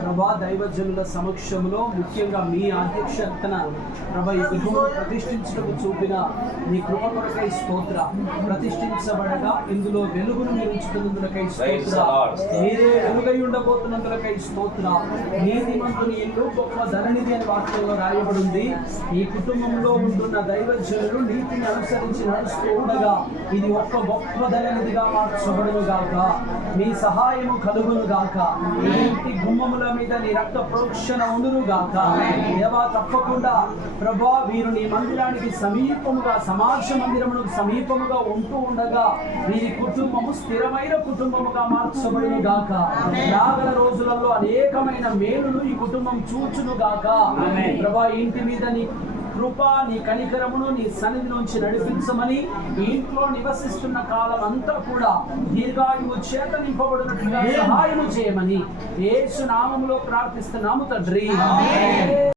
ప్రభా దైవజనుల సమక్షంలో ముఖ్యంగా మీ అధ్యక్షతన ప్రభా ఈ గృహమును ప్రతిష్ఠించటకు చూపిన మీ కృప కొరకై స్తోత్ర. ప్రతిష్ఠించబడగా ఇందులో వెలుగును మీరు ఉంచుతున్నందులకై స్తోత్ర. మీరే వెలుగై ఉండబోతున్నందులకై స్తోత్ర. నీతిమంతుని ఇల్లు గొప్ప ధననిధి అని వాక్యంలో రాయబడి ఉంది. ఈ కుటుంబంలో ఉంటున్న దైవజనులు నీతిని అనుసరించి నడుస్తూ ఉండగా ఇది ఒక్క గొప్ప ధననిధిగా మార్చబడును గాక. మీ సహాయము కలుగును గాక. ఇంటి గుమ్మముల మీద నీ రక్త ప్రోక్షణ ఉండును గాక. దేవా తప్పకుండా ప్రభా వీరు నీ మందిరానికి సమీపముగా సమాజ మందిరమునకు సమీపముగా ఉంటూ ఉండగా వీరి కుటుంబము స్థిరమైన కుటుంబముగా మార్చబడును గాక. రాగల రోజులలో అనేకమైన మేలులు ఈ కుటుంబం చూచును గాక. ప్రభా ఇంటి మీద నీ కృప నీ కనికరమును నీ సన్నిధి నుంచి నడిపించమని ఇంట్లో నివసిస్తున్న కాలం అంతా కూడా దీర్ఘాయువు చేత నింపబడినట్లుగా సహాయము చేయమని యేసు నామములో ప్రార్థిస్తున్నాము తండ్రి.